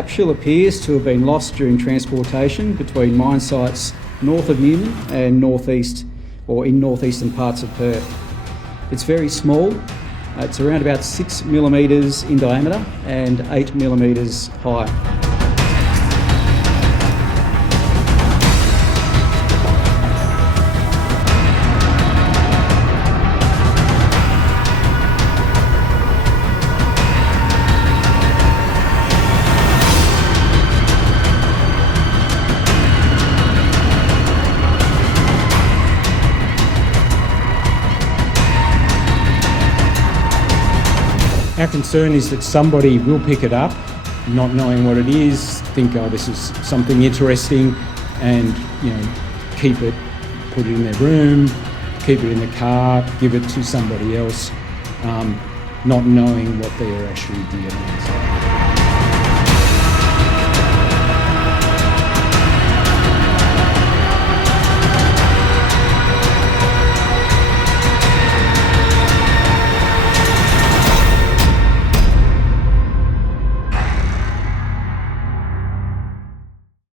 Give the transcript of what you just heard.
capsule appears to have been lost during transportation between mine sites north of Newman and northeast or in northeastern parts of Perth. It's very small. It's around about 6 millimetres in diameter and 8 millimetres high. Our concern is that somebody will pick it up, not knowing what it is, think, oh, this is something interesting, and keep it, put it in their room, keep it in the car, give it to somebody else, not knowing what they're actually dealing with.